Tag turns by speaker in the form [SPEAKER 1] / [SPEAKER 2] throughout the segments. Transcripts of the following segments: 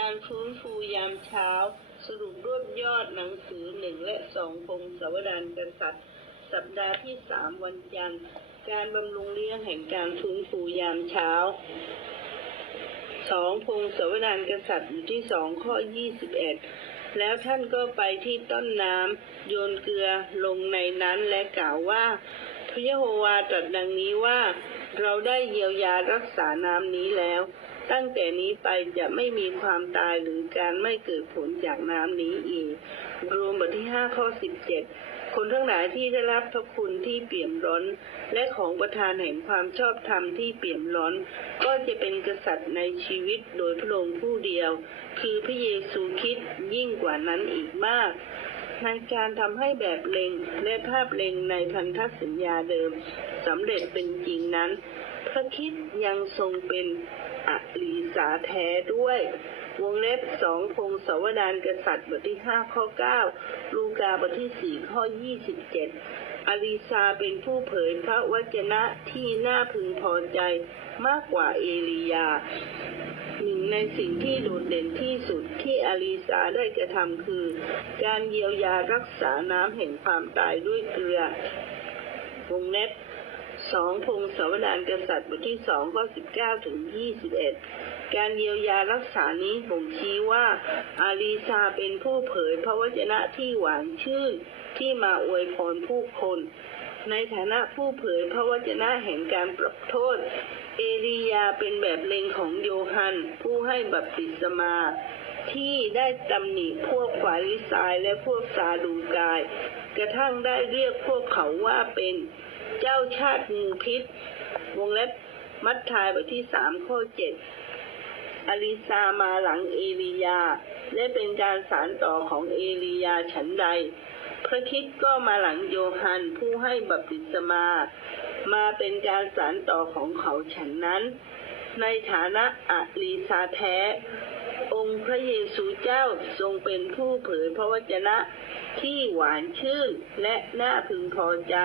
[SPEAKER 1] การฟื้นฟูยามเช้า สรุปรวบยอดหนังสือหนึ่งและสองพงศาวดารกษัตริย์ สัปดาห์ที่สามวันจันทร์ การบำรุงเลี้ยงแห่งการฟื้นฟูยามเช้าสองพงศาวดารกษัตริย์อยู่ที่สองข้อยี่สิบเอ็ดแล้วท่านก็ไปที่ต้นน้ำโยนเกลือลงในนั้นและกล่าวว่าพระยะโฮวาตรัสดังนี้ว่า เราได้เยียวยารักษาน้ำนี้แล้ว ตั้งแต่นี้ไปจะไม่มีความตายหรือการไม่เกิดผลจากน้ำนี้อีก รวมบทที่ห้าข้อสิบเจ็ดคนทั้งหลายที่ได้รับพระคุณที่เปี่ยมล้อน และของประทานแห่งความชอบธรรมที่เปี่ยมล้อน ก็จะเป็นกษัตริย์ในชีวิตโดยพระองค์ผู้เดียว คือพระเยซูคริดยิ่งกว่านั้นอีกมากในการทำให้แบบเล็งและภาพเล็งในพันธสัญญาเดิมสำเร็จเป็นจริงนั้น พระคิดยังทรงเป็น อลีสาแท้ด้วย วงเล็บสองพงศาวดารกษัตริย์บทที่ห้าข้อเก้าลูกาบทที่สี่ข้อยี่สิบเจ็ดอลีซาเป็นผู้เผยพระวจนะที่น่าพึงพอใจมากกว่าเอลียา หนึ่งในสิ่งที่โดดเด่นที่สุดที่อาลีซาได้กระทำคือ การเยียวยารักษาน้ำแห่งความตายด้วยเกลือวงเล็บ สองพงศาวดารกษัตริย์บทที่สองข้อสิบเก้าถึงยี่สิบเอ็ดการเยียวยารักษานี้บ่งชี้ว่า อาลีซาเป็นผู้เผยพระวจนะที่หวานชื่นที่มาอวยพรผู้คน ในฐานะผู้เผยพระวจนะแห่งการปรับโทษ เอลียาเป็นแบบเลงของโยฮัน ผู้ให้บัพติศมาที่ได้ตำหนิพวกฟาริสายและพวกซาดูกาย กระทั่งได้เรียกพวกเขาว่าเป็น เจ้าชาติงูพิษ วงเล็บมัทธายบทที่สามข้อเจ็ดอลิซามาหลังเอลียา และเป็นการสารต่อของเอลียาฉันใด พระคิดก็มาหลังโยฮันผู้ให้บัพติศมา มาเป็นการสารต่อของเขาฉันนั้น ในฐานะอลีซาแท้ องค์พระเยซูเจ้าทรงเป็นผู้เผยพระวจนะที่หวานชื่นและน่าพึงพอใจ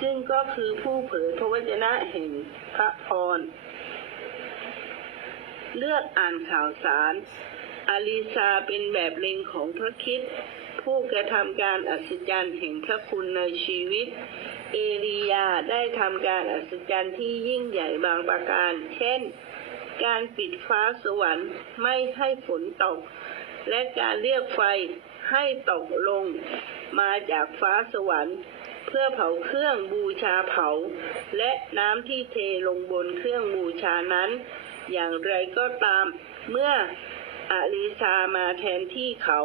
[SPEAKER 1] ซึ่งก็คือผู้เผยพระวจนะแห่งพระพร เลือกอ่านข่าวสาร อาลีซาเป็นแบบเล็งของพระคิด ผู้กระทำการอัศจรรย์แห่งพระคุณในชีวิต เอลียาได้ทำการอัศจรรย์ที่ยิ่งใหญ่บางประการ เช่น การปิดฟ้าสวรรค์ไม่ให้ฝนตก และการเรียกไฟให้ตกลงมาจากฟ้าสวรรค์ เพื่อเผาเครื่องบูชาเผา และน้ำที่เทลงบนเครื่องบูชานั้น อย่างไรก็ตาม เมื่ออาลีซามาแทนที่เขา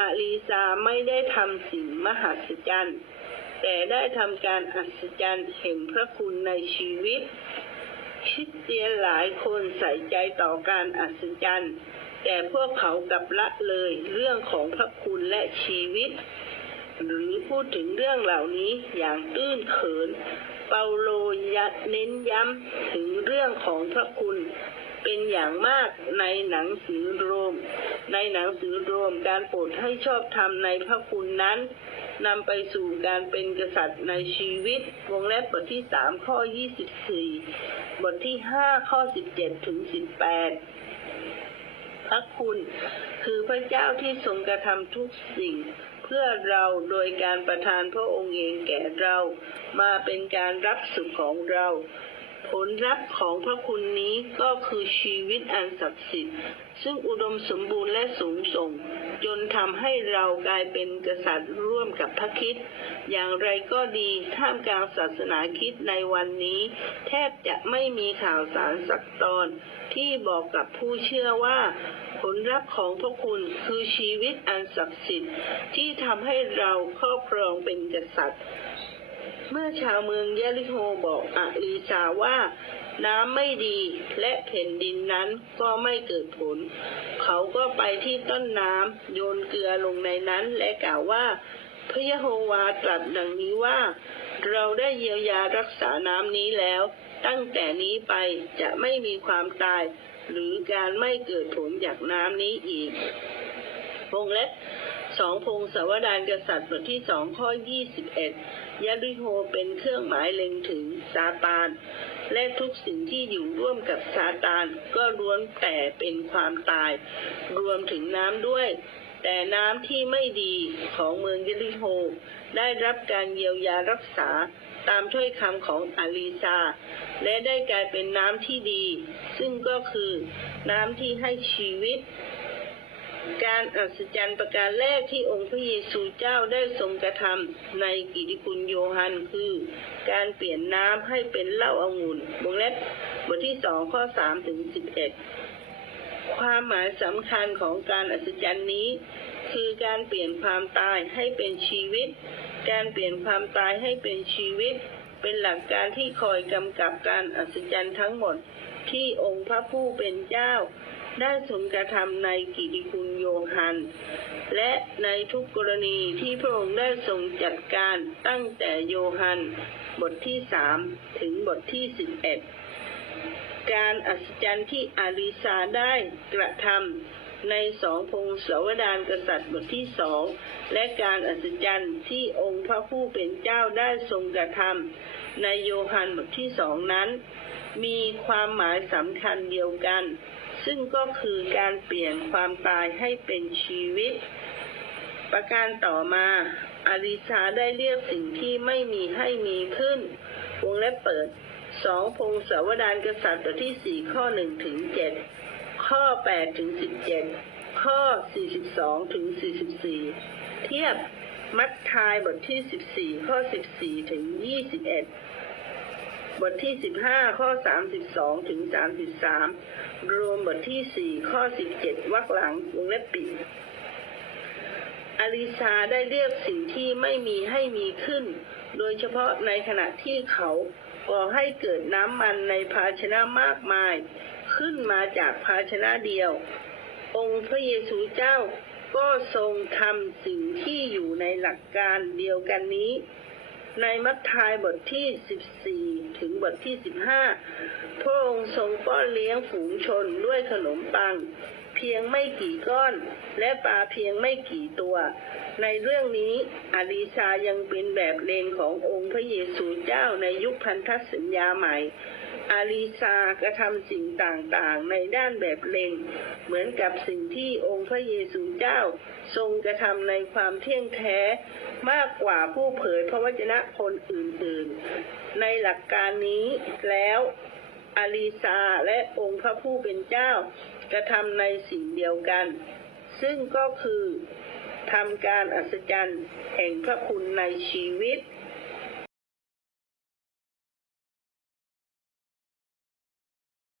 [SPEAKER 1] อาลีซาไม่ได้ทำสิ่งมหัศจรรย์แต่ได้ทำการอัศจรรย์แห่งพระคุณในชีวิตคริสเตียนหลายคนใส่ใจต่อการอัศจรรย์แต่พวกเขากลับละเลยเรื่องของพระคุณและชีวิต หรือพูดถึงเรื่องเหล่านี้อย่างตื้นเขิน เปาโลยะเน้นย้ำถึงเรื่องของพระคุณ เป็นอย่างมากในหนังสือโรม ในหนังสือโรมการโปรดให้ชอบธรรมในพระคุณนั้นนำไปสู่การเป็นกษัตริย์ในชีวิต วงเล็บบทที่สามข้อยี่สิบสี่บทที่ห้าข้อสิบเจ็ดถึงสิบแปดพระคุณ คือพระเจ้าที่ทรงกระทำทุกสิ่ง เพื่อเราโดยการประทานพระองค์เองแก่เรา มาเป็นการรับสุขของเรา ผลลัพธ์ของพระคุณนี้ก็คือชีวิตอันศักดิ์สิทธิ์ ซึ่งอุดมสมบูรณ์และสูงส่ง จนทำให้เรากลายเป็นกษัตริย์ร่วมกับพระคิดอย่างไรก็ดีท่ามกลางศาสนาคิดในวันนี้ แทบจะไม่มีข่าวสารสักตอน ที่บอกกับผู้เชื่อว่า ผลลัพธ์ของพระคุณคือชีวิตอันศักดิ์สิทธิ์ที่ทำให้เราครอบครองเป็นกษัตริย์ เมื่อชาวเมืองเยริโฮบอกอาลีซาว่าน้ำไม่ดีและแผ่นดินนั้นก็ไม่เกิดผล เขาก็ไปที่ต้นน้ำโยนเกลือลงในนั้นและกล่าวว่า พระยะโฮวาตรัสดังนี้ว่า เราได้เยียวยารักษาน้ำนี้แล้ว ตั้งแต่นี้ไปจะไม่มีความตาย หรือการไม่เกิดผลจากน้ำนี้อีกวงเล็บ สองพงศาวดารกษัตริย์บทที่สองข้อยี่สิบเอ็ดยาริโฮเป็นเครื่องหมายเล็งถึงซาตาน และทุกสิ่งที่อยู่ร่วมกับซาตานก็ล้วนแต่เป็นความตาย รวมถึงน้ำด้วย แต่น้ำที่ไม่ดีของเมืองเยริโฮ ได้รับการเยียวยารักษาตามถ้อยคำของอาลีซา และได้กลายเป็นน้ำที่ดี ซึ่งก็คือน้ำที่ให้ชีวิต การอัศจรรย์ประการแรกที่องค์พระเยซูเจ้าได้ทรงกระทำในกิติคุณโยฮันคือ การเปลี่ยนน้ำให้เป็นเหล้าองุ่นวงเล็บบทที่สองข้อสามถึงสิบเอ็ดความหมายสำคัญของการอัศจรรย์นี้ คือการเปลี่ยนความตายให้เป็นชีวิต การเปลี่ยนความตายให้เป็นชีวิต เป็นหลักการที่คอยกำกับการอัศจรรย์ทั้งหมดที่องค์พระผู้เป็นเจ้า ได้ทรงกระทำในกิติคุณโยฮัน และในทุกกรณีที่พระองค์ได้ทรงจัดการตั้งแต่โยฮัน บทที่สามถึงบทที่สิบเอ็ดการอัศจรรย์ที่อาลีซาได้กระทำในสองพงศาวดารกษัตริย์บทที่สองและการอัศจรรย์ที่องค์พระผู้เป็นเจ้าได้ทรงกระทำในโยฮันบทที่สองนั้น มีความหมายสำคัญเดียวกัน ซึ่งก็คือการเปลี่ยนความตายให้เป็นชีวิต ประการต่อมาอาลีซาได้เรียกสิ่งที่ไม่มีให้มีขึ้น วงเล็บเปิดสองพงศาวดารกษัตริย์บทที่สี่ข้อหนึ่งถึงเจ็ดข้อแปดถึงสิบเจ็ดข้อสี่สิบสองถึงสี่สิบสี่เทียบมัทธายบทที่สิบสี่ข้อสิบสี่ถึงยี่สิบเอ็ด บทที่สิบห้าข้อสามสิบสองถึงสามสิบสามรวมบทที่สี่ข้อสิบเจ็ดวรรคหลังวงเล็บปิดอลิซาได้เรียกสิ่งที่ไม่มีให้มีขึ้น โดยเฉพาะในขณะที่เขาก่อให้เกิดน้ำมันในภาชนะมากมาย ขึ้นมาจากภาชนะเดียว องค์พระเยซูเจ้าก็ทรงทำสิ่งที่อยู่ในหลักการเดียวกันนี้ ในมัทธิยบทที่ 14 ถึงบทที่ 15 พระองค์ทรงป้อนเลี้ยงฝูงชนด้วยขนมปัง เพียงไม่กี่ก้อน และปลาเพียงไม่กี่ตัว ในเรื่องนี้อาลีชายังเป็นแบบเลนขององค์พระเยซูเจ้าในยุคพันธสัญญาใหม่ อาลีซากระทำสิ่งต่างๆ ในด้านแบบเลงเหมือนกับสิ่งที่องค์พระเยซูเจ้าทรงกระทำในความเที่ยงแท้มากกว่าผู้เผยพระวจนะคนอื่นๆ ในหลักการนี้แล้วอาลีซาและองค์พระผู้เป็นเจ้ากระทำในสิ่งเดียวกัน ซึ่งก็คือทำการอัศจรรย์แห่งพระคุณในชีวิต